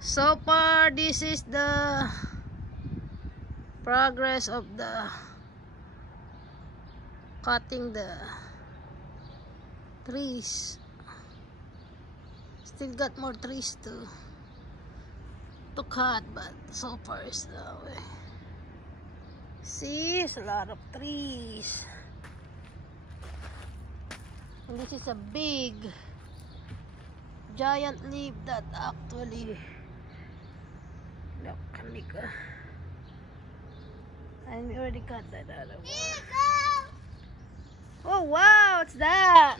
So far, this is the progress of the cutting the trees. Still got more trees to cut, but so far it's that way. See, it's a lot of trees. And this is a big giant leaf that actually look, I already cut that out of it. Oh wow, what's that?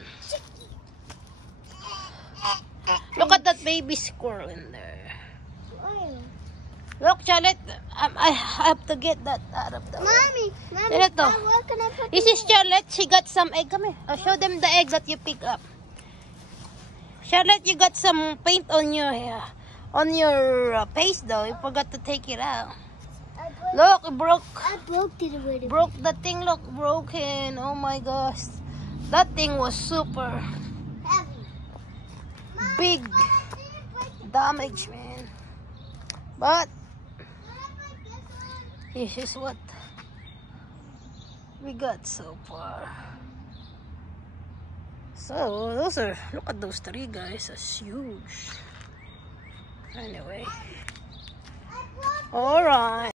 Look at that baby squirrel in there. Look, Charlotte, I have to get that out of the way. Mommy, What can I put this is Charlotte. She got some egg. Come here. I'll show them the egg that you pick up. Charlotte, you got some paint on your face though. You forgot to take it out. Look, it broke. I broke it already. Broke the thing. Look, broken. Oh my gosh, that thing was super Heavy. big damage, man. But this is what we got so far. So those are, look at those three guys, that's huge. Anyway, all right.